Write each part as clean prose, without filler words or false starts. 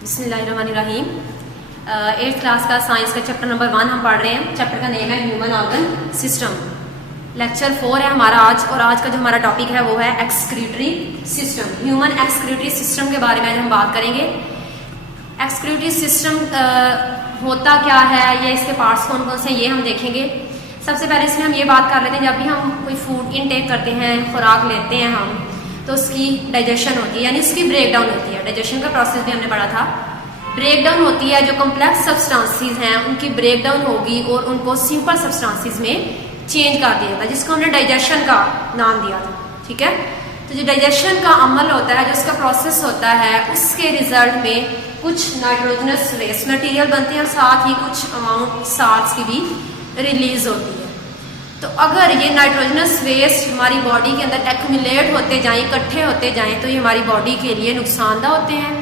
बिस्मिल्लाहिर्रहमानिर्रहीम। 8th class का science का चैप्टर नंबर 1 हम पढ़ रहे हैं। चैप्टर का नेम है ह्यूमन ऑर्गन सिस्टम। लेक्चर 4 है हमारा आज, और आज का जो हमारा टॉपिक है वो है excretory system. Human excretory system के बारे में आज हम बात करेंगे। एक्सक्रीटरी सिस्टम होता क्या है, ये इसके पार्ट्स कौन कौन से, ये हम देखेंगे। सबसे पहले इसमें हम ये बात कर लेते हैं, जब भी हम कोई फूड इनटेक करते हैं, खुराक लेते हैं हम, तो उसकी डाइजेशन होती है, यानी उसकी ब्रेक डाउन होती है। डाइजेशन का प्रोसेस भी हमने पढ़ा था। ब्रेक डाउन होती है, जो कॉम्प्लेक्स सब्सटेंसेस हैं उनकी ब्रेक डाउन होगी और उनको सिंपल सब्सटेंसेस में चेंज कर दिया था, जिसको हमने डाइजेशन का नाम दिया था। ठीक है, तो जो डाइजेशन का अमल होता है, जो उसका प्रोसेस होता है, उसके रिजल्ट में कुछ नाइट्रोजनस वेस्ट मटेरियल बनते हैं और साथ ही कुछ अमाउंट साल्ट्स की भी रिलीज होती है। तो अगर ये नाइट्रोजनस वेस्ट हमारी बॉडी के अंदर एक्यूमुलेट होते जाएं, इकट्ठे होते जाएं, तो ये हमारी बॉडी के लिए नुकसानदा होते हैं।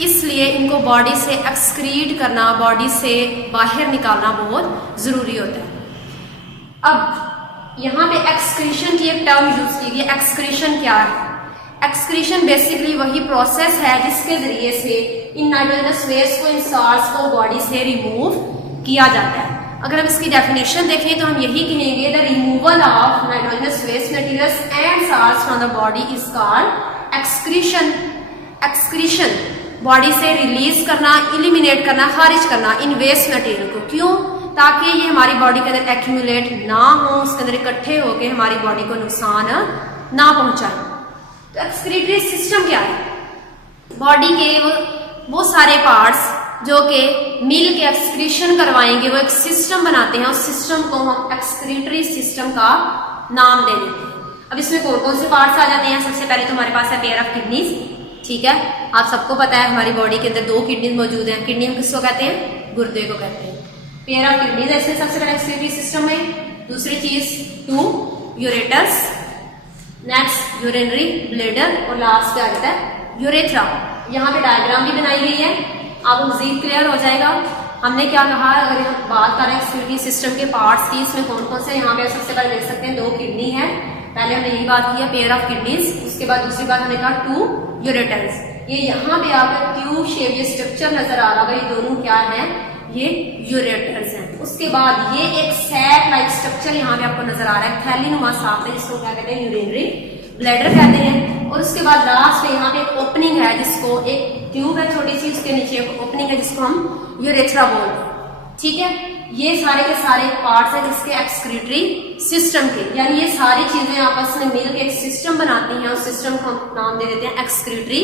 इसलिए इनको बॉडी से एक्सक्रीट करना, बॉडी से बाहर निकालना बहुत ज़रूरी होता है। अब यहाँ पे एक्सक्रीशन की एक टर्म यूज की गई। एक्सक्रीशन क्या है? एक्सक्रीशन बेसिकली वही प्रोसेस है जिसके जरिए से इन नाइट्रोजनस वेस्ट को, इन साल्ट्स को बॉडी से रिमूव किया जाता है। अगर हम इसकी डेफिनेशन देखें तो हम यही कहेंगे, the removal of nitrogenous waste materials and salts from the body is called excretion. Excretion body से रिलीज करना, इलिमिनेट करना, खारिज करना इन वेस्ट मटेरियल को। क्यों? ताकि ये हमारी बॉडी के अंदर एक्यूमुलेट ना हो, उसके अंदर इकट्ठे होकर हमारी बॉडी को नुकसान ना पहुंचाए। तो एक्सक्रीटरी सिस्टम क्या है? बॉडी के वो सारे पार्ट्स जो कि मिल के एक्सक्रीशन करवाएंगे, वो एक सिस्टम बनाते हैं। उस सिस्टम को हम एक्सक्रीटरी सिस्टम का नाम दे देते हैं। अब इसमें कौन कौन से पार्ट्स आ जाते हैं? सबसे पहले तो हमारे पास है पेयर ऑफ किडनीज। ठीक है, आप सबको पता है हमारी बॉडी के अंदर 2 किडनीज मौजूद हैं। किडनी हम किसको कहते हैं? गुर्दे को कहते हैं। पेयर ऑफ किडनीज ऐसे सबसे पहले एक्सक्रीटरी सिस्टम में। दूसरी चीज 2 यूरेटर्स, नेक्स्ट यूरिनरी ब्लैडर, और लास्ट क्या आता है? यूरेथ्रा। यहाँ पे डायग्राम भी बनाई गई है, आपको मजीद क्लियर हो जाएगा। हमने क्या कहा, अगर हम बात करें एक्सक्रीटरी सिस्टम के पार्ट्स की, इसमें कौन कौन से, यहाँ पे सबसे पहले देख सकते हैं 2 किडनी है। पहले हमने यही बात की है, पेयर ऑफ किडनीज। उसके बाद दूसरी बात हमने कहा 2 यूरेटर्स। ये यहाँ पे आपको ट्यूब शेप ये स्ट्रक्चर नजर आ रहा होगा, ये दोनों क्या है? ये यूरेटर्स हैं। उसके बाद ये एक सैक लाइक स्ट्रक्चर यहाँ पे आपको नजर आ रहा है, थैली नुमा साफ है, जिसको क्या कहते हैं? यूरिनरी ब्लैडर कहते हैं। और उसके बाद लास्ट में यहाँ पे एक ओपनिंग है, जिसको एक ट्यूब है छोटी सी, उसके नीचे एक ओपनिंग है जिसको हम यूरेथ्रा बोलते हैं। ठीक है, ये सारे के सारे पार्ट्स हैं जिसके एक्सक्रीटरी सिस्टम के, यानी ये सारी चीजें आपस में मिलकर एक सिस्टम बनाती हैं। उस सिस्टम को हम नाम दे देते हैं एक्सक्रीटरी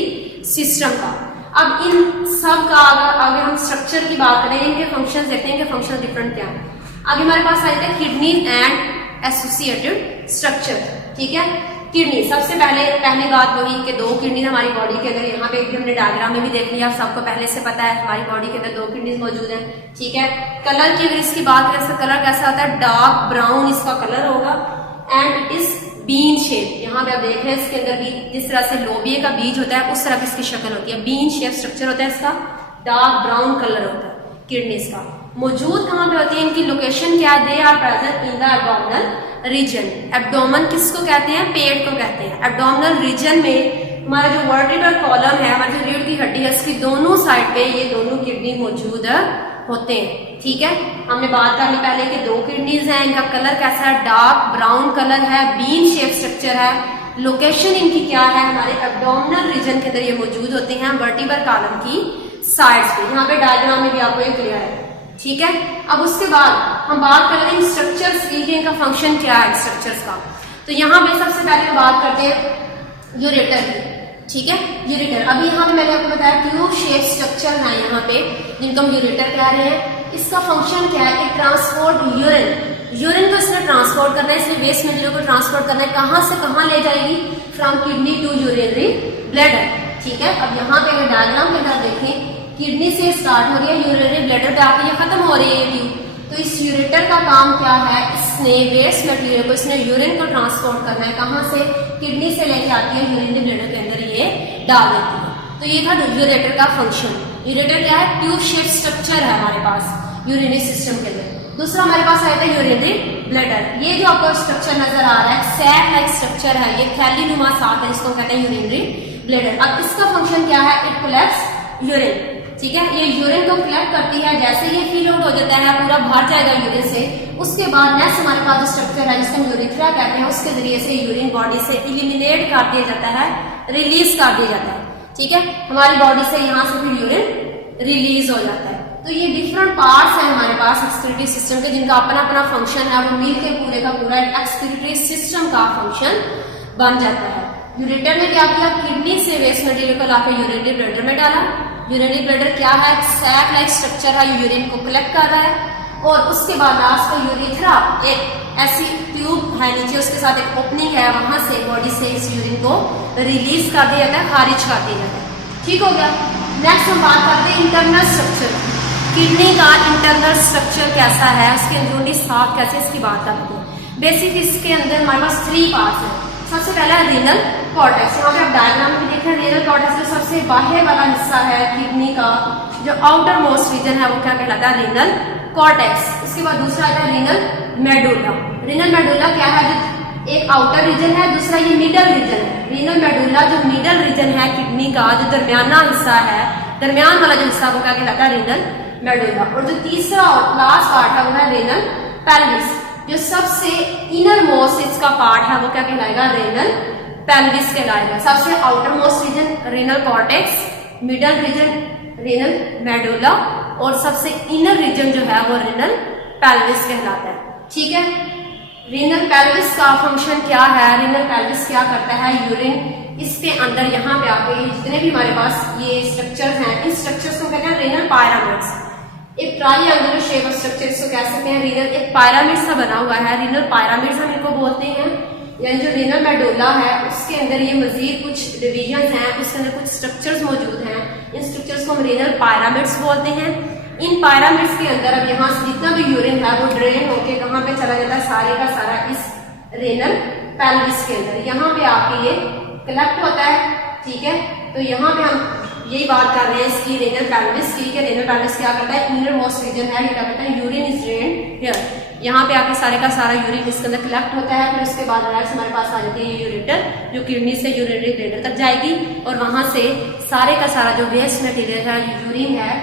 सिस्टम का। अब इन सब का आगे हम स्ट्रक्चर की बात करें, इनके फंक्शंस देखते हैं, इनके फंक्शन डिफरेंट क्या है। आगे हमारे पास आ जाता है किडनी एंड एसोसिएटेड स्ट्रक्चर। ठीक है, किडनी सबसे पहले बात वही कि 2 किडनी हमारी बॉडी के अंदर, यहाँ पे हमने डायग्राम में भी देख लिया, सबको पहले से पता है हमारी बॉडी के अंदर 2 किडनी मौजूद है। ठीक है, कलर की अगर इसकी बात करें, इसका कलर कैसा होता है? डार्क ब्राउन इसका कलर होगा, and it is bean shape. यहाँ पे आप देख रहे हैं इसके अंदर भी जिस तरह से लोबिये का बीज होता है, उस तरह की इसकी शक्ल होती है। बीन शेप स्ट्रक्चर होता है इसका, डार्क ब्राउन कलर होता है किडनीज का। मौजूद कहाँ पे होती है? इनकी लोकेशन क्या है? They are present in the abdominal region. Abdomen किसको कहते हैं? पेट को कहते हैं। एब्डोमिनल रीजन में हमारा जो वर्टिब्रल कॉलम है, हमारी जो रीढ़ की हड्डी है, इसकी दोनों साइड पे ये दोनों किडनी मौजूद होते हैं। ठीक है, हमने बात कर ली पहले कि 2 किडनीज हैं, इनका कलर कैसा है? डार्क ब्राउन कलर है, बीन शेप स्ट्रक्चर है। लोकेशन इनकी क्या है? हमारे एब्डोमिनल रीजन के अंदर ये मौजूद होते हैं, वर्टिब्रल कॉलम की साइड्स पे। यहाँ पे डायग्राम में भी आपको ये क्लियर है। ठीक है, अब उसके बाद हम बात कर रहे हैं स्ट्रक्चर्स की, इनका फंक्शन क्या है स्ट्रक्चर्स का। तो यहाँ पे सबसे पहले बात करते हैं यूरेटर की। ठीक है, यूरेटर। अभी यहाँ पे मैंने आपको बताया ट्यूब शेप स्ट्रक्चर है यहाँ पे, जिनको हम यूरेटर कह रहे हैं। इसका फंक्शन क्या है? कि ट्रांसपोर्ट यूरिन को इसने ट्रांसपोर्ट करना है, इसने वेस्ट मटेरियल को ट्रांसपोर्ट करना है। कहाँ से कहाँ ले जाएगी? From kidney to urinary bladder. ठीक है, अब यहाँ पे अगर डायग्राम के अंदर देखें, किडनी से स्टार्ट हो रही है, यूरिनरी ब्लैडर पे आके ये खत्म हो रही है ये ट्यूब। तो इस यूरेटर का काम क्या है? इसने वेस्ट मटेरियल को, इसने यूरिन को ट्रांसपोर्ट करना है। कहाँ से? किडनी से लेके आती है, यूरिनरी ब्लैडर के अंदर ये डाल देती है। तो ये था यूरेटर का फंक्शन। यूरेटर क्या है? ट्यूब शेप स्ट्रक्चर है हमारे पास यूरिनरी सिस्टम के अंदर। दूसरा हमारे पास आया था यूरिनरी ब्लैडर। ये जो आपको स्ट्रक्चर नजर आ रहा है, सैक लाइक स्ट्रक्चर है, ये थैली नुमा साक है, जिसको कहते हैं यूरिनरी ब्लैडर। अब इसका फंक्शन क्या है? It collects urine. ठीक है, ये यूरिन को कलेक्ट करती है। जैसे ये फिल आउट हो जाता है, पूरा भर जाएगा यूरिन से, उसके बाद नेक्स्ट हमारे पास जो स्ट्रक्चर है जिसको हम यूरिथ्रा कहते हैं, उसके जरिए से यूरिन बॉडी से इलिमिनेट कर दिया जाता है, रिलीज कर दिया जाता है। ठीक है, हमारी बॉडी से यहाँ से फिर यूरिन रिलीज हो जाता है। तो ये डिफरेंट पार्ट्स हैं हमारे पास एक्सक्रीटरी सिस्टम के, जिनका अपना अपना फंक्शन है, वो मिल के पूरे का पूरा एक्सक्रीटरी सिस्टम का फंक्शन बन जाता है। यूरेटर ने क्या किया, किडनी से वेस्ट मटेरियल को लाकर यूरिनरी ब्लैडर में डाला। यूरिनरी ब्लैडर क्या है, सैक लाइक स्ट्रक्चर है, यूरिन को कलेक्ट कर रहा है। और उसके बाद लास्ट को यूरिथ्रा, एक ऐसी ट्यूब है नीचे, उसके साथ एक ओपनिंग है, वहां से बॉडी से इस यूरिन को रिलीज कर दिया जाता है, खारिज कर दिया जाता है। ठीक हो गया। नेक्स्ट हम बात करते हैं इंटरनल स्ट्रक्चर। किडनी का इंटरनल स्ट्रक्चर कैसा है, उसके अंदरूनी साफ कैसे, इसकी बात करते हैं। बेसिक इसके अंदर हमारे पास 3 पार्ट्स हैं। सबसे पहला है रीनल कॉर्टेक्स। यहाँ पे आप डायग्राम में देख रहे हैं, रीनल कॉर्टेक्स जो सबसे बाहर वाला हिस्सा है किडनी का, जो आउटर मोस्ट रीजन है, वो क्या कहलाता है, रीनल कॉर्टेक्स। उसके बाद दूसरा आता है रीनल मेडुला। रीनल मेडुला क्या है, जो एक आउटर रीजन है, दूसरा ये मिडल रीजन है। रीनल मेडुला जो मिडल रीजन है किडनी का, जो दरमियाना हिस्सा है, दरमियान वाला जो हिस्सा, वो क्या कहलाता है, रीनल मेडुला। और जो तीसरा और लास्ट पार्ट है, वो है रीनल पेल्विस। जो सबसे इनर मोस्ट इसका पार्ट है, वो क्या कहलाएगा, रीनल पेल्विस कहलाएगा। सबसे outer most region renal cortex, middle region renal medulla, और सबसे इनर रीजन जो है वो रीनल पेल्विस कहलाता है। ठीक है, रीनल पेल्विस का फंक्शन क्या है, रीनल पेल्विस क्या करता है, यूरिन इसके अंदर यहाँ पे आके जितने भी हमारे पास ये स्ट्रक्चर्स हैं, इन स्ट्रक्चर्स को कहते हैं रीनल पायरामिड्स। एक ट्रायंगुलर शेप ऑफ स्ट्रक्चर इसको कह सकते हैं, रीनल एक पिरामिड सा बना हुआ है, रीनल पिरामिड्स हम इनको बोलते हैं। यानी जो रीनल मेडुला है उसके अंदर ये मजीद कुछ डिविजन्स हैं, उसके अंदर कुछ स्ट्रक्चर्स मौजूद हैं। इन स्ट्रक्चर्स को हम रीनल पिरामिड्स बोलते हैं। इन पिरामिड्स के अंदर अब यहाँ से जितना भी यूरिन है वो ड्रेन होके कहाँ पे चला जाता है, सारे का सारा इस रीनल पेल्विस के अंदर, यहाँ पे आके ये कलेक्ट होता है। ठीक है, तो यहाँ पे हम यही बात कर रहे हैं इसकी, रीनल पेल्विस की। रीनल पेल्विस क्या करता है, इनर मोस्ट रीजन है, ये क्या करता है, यूरिन इज ड्रेन्ड हियर। यहाँ पे आके सारे का सारा यूरिन इसके अंदर कलेक्ट होता है। फिर उसके बाद हमारे पास आ जाती है यूरेटर, जो किडनी से यूरिनरी ब्लैडर तक जाएगी, और वहां से सारे का सारा जो वेस्ट मटेरियल है, यूरिन है,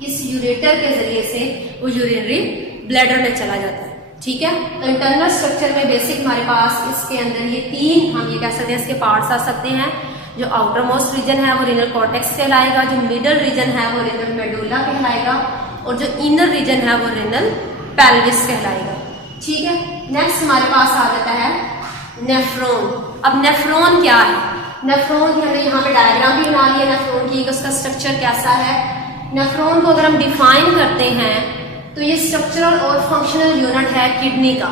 इस यूरेटर के जरिए से वो यूरिनरी ब्लैडर में चला जाता है। ठीक है, तो इंटरनल स्ट्रक्चर में बेसिक हमारे पास इसके अंदर ये 3 हम ये कह सकते हैं इसके पार्ट्स आ सकते हैं। जो आउटर मोस्ट रीजन है वो रीनल कॉर्टेक्स कहलाएगा, जो मिडल रीजन है वो रीनल मेडुला कहलाएगा, और जो इनर रीजन है वो रीनल पेल्विस कहलाएगा। ठीक है, नेक्स्ट हमारे पास आ जाता है नेफ्रॉन। अब नेफ्रॉन क्या है, नेफ्रॉन की हमने यहाँ पे डायग्राम भी बना लिया नेफ्रॉन की, उसका स्ट्रक्चर कैसा है। नेफ्रॉन को अगर हम डिफाइन करते हैं तो ये स्ट्रक्चरल और फंक्शनल यूनिट है किडनी का।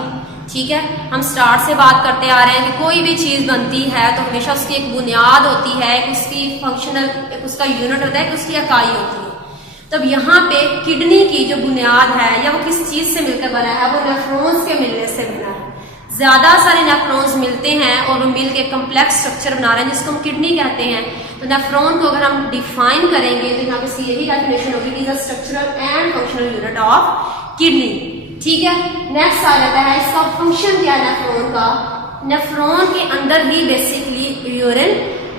ठीक है, हम स्टार्ट से बात करते आ रहे हैं कि कोई भी चीज बनती है तो हमेशा उसकी एक बुनियाद होती है, एक उसकी फंक्शनल एक उसका यूनिट होता है, एक उसकी इकाई होती है। तब यहाँ पे किडनी की जो बुनियाद है या वो किस चीज से मिलकर बना है, वो नेफ्रॉन्स के मिलने से बना है। ज्यादा सारे नेफ्रॉन्स मिलते हैं और वो मिल के कम्प्लेक्स स्ट्रक्चर बना रहे हैं जिसको हम किडनी कहते हैं। तो नेफ्रॉन को अगर हम डिफाइन करेंगे तो यहाँ पे यही डेफिनेशन होगी, it is a structural and functional unit of kidney. ठीक है, नेक्स्ट आ जाता है इसका फंक्शन क्या है नेफ्रॉन का। नेफ्रॉन के अंदर ही बेसिकली यूरिन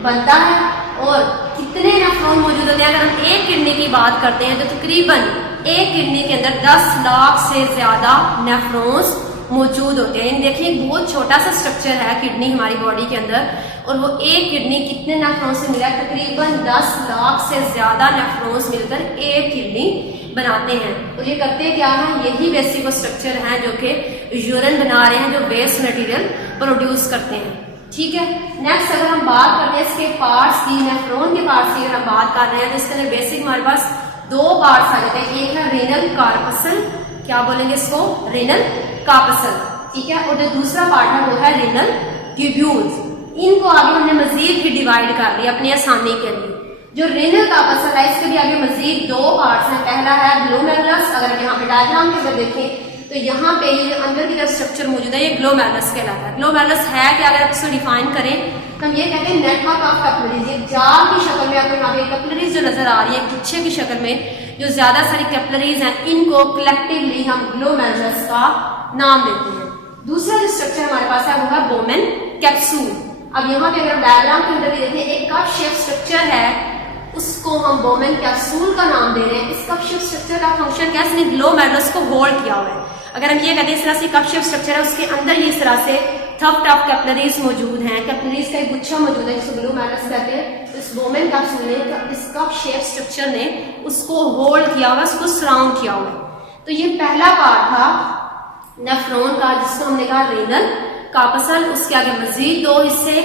बनता है, और कितने नेफ्रॉन मौजूद होते हैं, अगर हम एक किडनी की बात करते हैं तो तकरीबन एक किडनी के अंदर 10 लाख से ज्यादा नेफ्रॉन्स मौजूद होते हैं। देखिए एक बहुत छोटा सा स्ट्रक्चर है किडनी हमारी बॉडी के अंदर, और वो एक किडनी कितने नेफ्रॉन से मिला, तकरीबन 10 लाख से ज्यादा नेफ्रॉन्स मिलकर एक किडनी बनाते हैं। और ये करते क्या है, यही बेसिक स्ट्रक्चर है जो कि यूरिन बना रहे हैं, जो वेस्ट मटेरियल प्रोड्यूस करते हैं। ठीक है, नेक्स्ट अगर हम बात करते हैं इसके पार्ट्स की, नेफ्रॉन के पार्ट्स की अगर हम बात कर रहे हैं तो इसके अंदर बेसिक हमारे पास 2 पार्ट्स आ जाते हैं। एक है रीनल कार्पसल, क्या बोलेंगे इसको, रीनल कार्पसल। ठीक है, और जो दूसरा पार्ट है वो है रीनल ट्यूब्यूल्स। इनको आगे हमने मजीद भी डिवाइड कर लिया अपनी आसानी के लिए। जो रीनल कार्पसल है इसके भी आगे मजीद 2 पार्ट्स हैं। पहला है ग्लोमेरुलस, अगर यहाँ पे डायग्राम के अंदर देखें तो यहाँ पे ये जो अंदर की तरफ स्ट्रक्चर मौजूद है ये ग्लोमेरुलस कहलाता है। ग्लोमेरुलस है कि अगर इसको डिफाइन करें तो हम ये कहते हैं नेटवर्क ऑफ कैपिलरीज। एक जाल की शक्ल में आपको यहाँ पे कैपिलरीज जो नजर आ रही है गुच्छे की शक्ल में, जो ज्यादा सारी कैपिलरीज हैं, इनको कलेक्टिवली हम ग्लोमेरुलस का नाम देते हैं। दूसरा जो स्ट्रक्चर हमारे पास है वो है बोमेन कैप्सूल। अब यहाँ पे अगर हम डायग्राम के अंदर भी देखें, एक कप शेप स्ट्रक्चर है, उसको हम बोमेन कैप्सूल का नाम दे रहे हैं। इस कप शेप स्ट्रक्चर का फंक्शन क्या है, ग्लोमेरुलस को होल्ड किया हुआ है। अगर हम ये कहते हैं इस तरह से कप शेप स्ट्रक्चर है, उसके अंदर ये इस तरह से थफ्ट ऑफ कैपिलरीज मौजूद हैं, कैपिलरीज का एक गुच्छा मौजूद है जिसको ग्लोमेरुलस कहते हैं। तो इस बोमेन कैप्सूल ने, इस कप शेप स्ट्रक्चर ने उसको होल्ड किया हुआ, उसको सराउंड किया हुआ है। तो ये पहला पार्ट था नेफ्रॉन का, जिसको हमने कहा रेनल कार्पसल। उसके आगे मजीद दो हिस्से,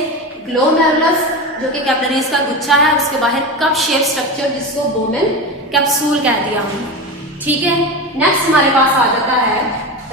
ग्लोमेरुलस जो कि कैपिलरीज का गुच्छा है, उसके बाहर कप शेप स्ट्रक्चर जिसको बोमेन कैप्सूल कह दिया हमने। ठीक है, नेक्स्ट हमारे पास आ जाता है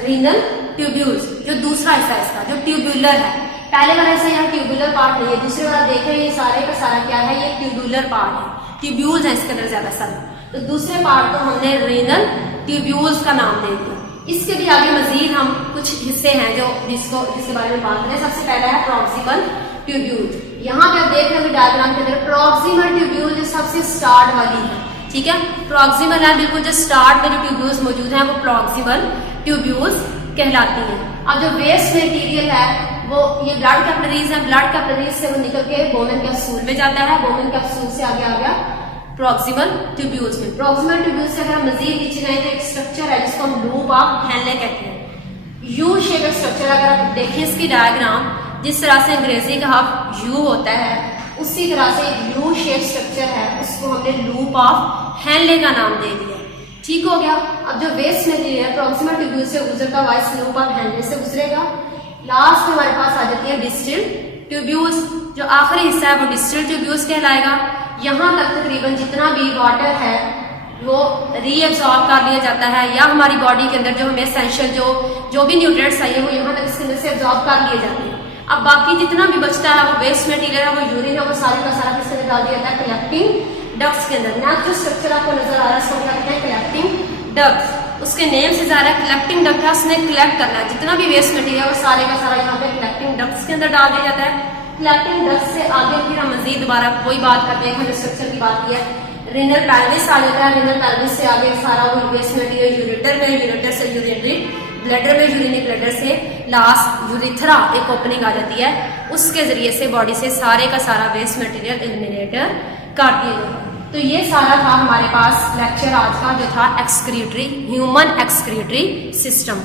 रीनल ट्यूब्यूल्स, जो दूसरा हिस्सा है इसका, जो ट्यूब्यूलर है। पहले वाला हिस्सा यहाँ ट्यूब्यूलर पार्ट नहीं है, दूसरे वाला देखें ये सारे का सारा क्या है, ये ट्यूब्यूलर पार्ट है, ट्यूब्यूल्स है इसके अंदर ज्यादा सारा। तो दूसरे पार्ट को हमने रीनल ट्यूब्यूल्स का नाम दे दिया। इसके भी आगे मजीद हम कुछ हिस्से हैं जो जिसके बारे में बात करें। सबसे पहला है प्रॉक्सिमल ट्यूब्यूल। यहाँ पे आप देख रहे हैं डायग्राम के अंदर प्रॉक्सिमल ट्यूब्यूल जो सबसे स्टार्ट वाली है। ठीक है, प्रॉक्सिमल है बिल्कुल, जो स्टार्ट में जो ट्यूब्यूल्स मौजूद हैं वो प्रॉक्सिमल ट्यूब्यूल्स कहलाती हैं। अब जो वेस्ट मटेरियल है वो ये ब्लड कैपिलरीज है, ब्लड कैपिलरीज से वो निकल के बोमेन कैप्सूल में जाता है, बोमेन कैप्सूल से आगे आ गया प्रॉक्सिमल ट्यूब्यूल्स में। प्रॉक्सिमल ट्यूब्यूल्स से अगर हम मजीद नीचे जाए तो एक स्ट्रक्चर है जिसको हम लूप ऑफ हेनले कहते हैं। यू शेप स्ट्रक्चर, अगर आप देखें इसकी डायग्राम, जिस तरह से अंग्रेजी का हर्फ यू होता है उसी तरह से एक यू शेप स्ट्रक्चर है, उसको हमने लूप ऑफ हेनले का नाम दे दिया। ठीक हो गया। अब जो वेस्ट मटेरियल है प्रॉक्सिमल ट्यूब्यूल से गुजरता हुआ इस लूप ऑफ हेनले से गुजरेगा। लास्ट में हमारे पास आ जाती है डिस्टल ट्यूब्यूल्स, जो आखिरी हिस्सा है वो डिस्टल ट्यूब्यूल्स कहलाएगा। यहाँ तक तकरीबन जितना भी वाटर है वो रीअब्सॉर्ब कर लिया जाता है, या हमारी बॉडी के अंदर जो हमें एसेंशियल जो भी न्यूट्रिएंट्स चाहिए वो यहाँ तक इसके अंदर से एब्सॉर्ब कर लिए जाते हैं। अब बाकी जितना भी बचता है वो वेस्ट मटेरियल है, वो यूरिन है, वो सारे का सारा किसके अंदर डाल दिया जाता है, कलेक्टिंग डक्ट्स के अंदर। नेक्स्ट जो स्ट्रक्चर आपको नजर आ रहा है इसको क्या कहते हैं, कलेक्टिंग डक्ट। उसके नेम से जा रहा है कलेक्टिंग डक्ट है, उसने कलेक्ट करना है जितना भी वेस्ट मटेरियल है वो सारे का सारा यहाँ पे कलेक्टिंग डक्ट्स के अंदर डाल दिया जाता है। कलेक्टिंग डक्ट से आगे फिर हम मजीद दोबारा वही बात करते हैं, हमने स्ट्रक्चर की बात की है। रेनल पेल्विस आ जाता है, रेनल पेल्विस से आगे सारा वो वेस्ट मटेरियल यूरेटर में, यूरेटर से यूरिनरी ब्लैडर में, यूरिनरी ब्लैडर से लास्ट यूरिथ्रा एक ओपनिंग आ जाती है, उसके जरिए से बॉडी से सारे का सारा वेस्ट मटेरियल एलिमिनेट कर दिया जाता है। तो ये सारा था हमारे पास लेक्चर आज का, जो था एक्सक्रीटरी, ह्यूमन एक्सक्रीटरी सिस्टम।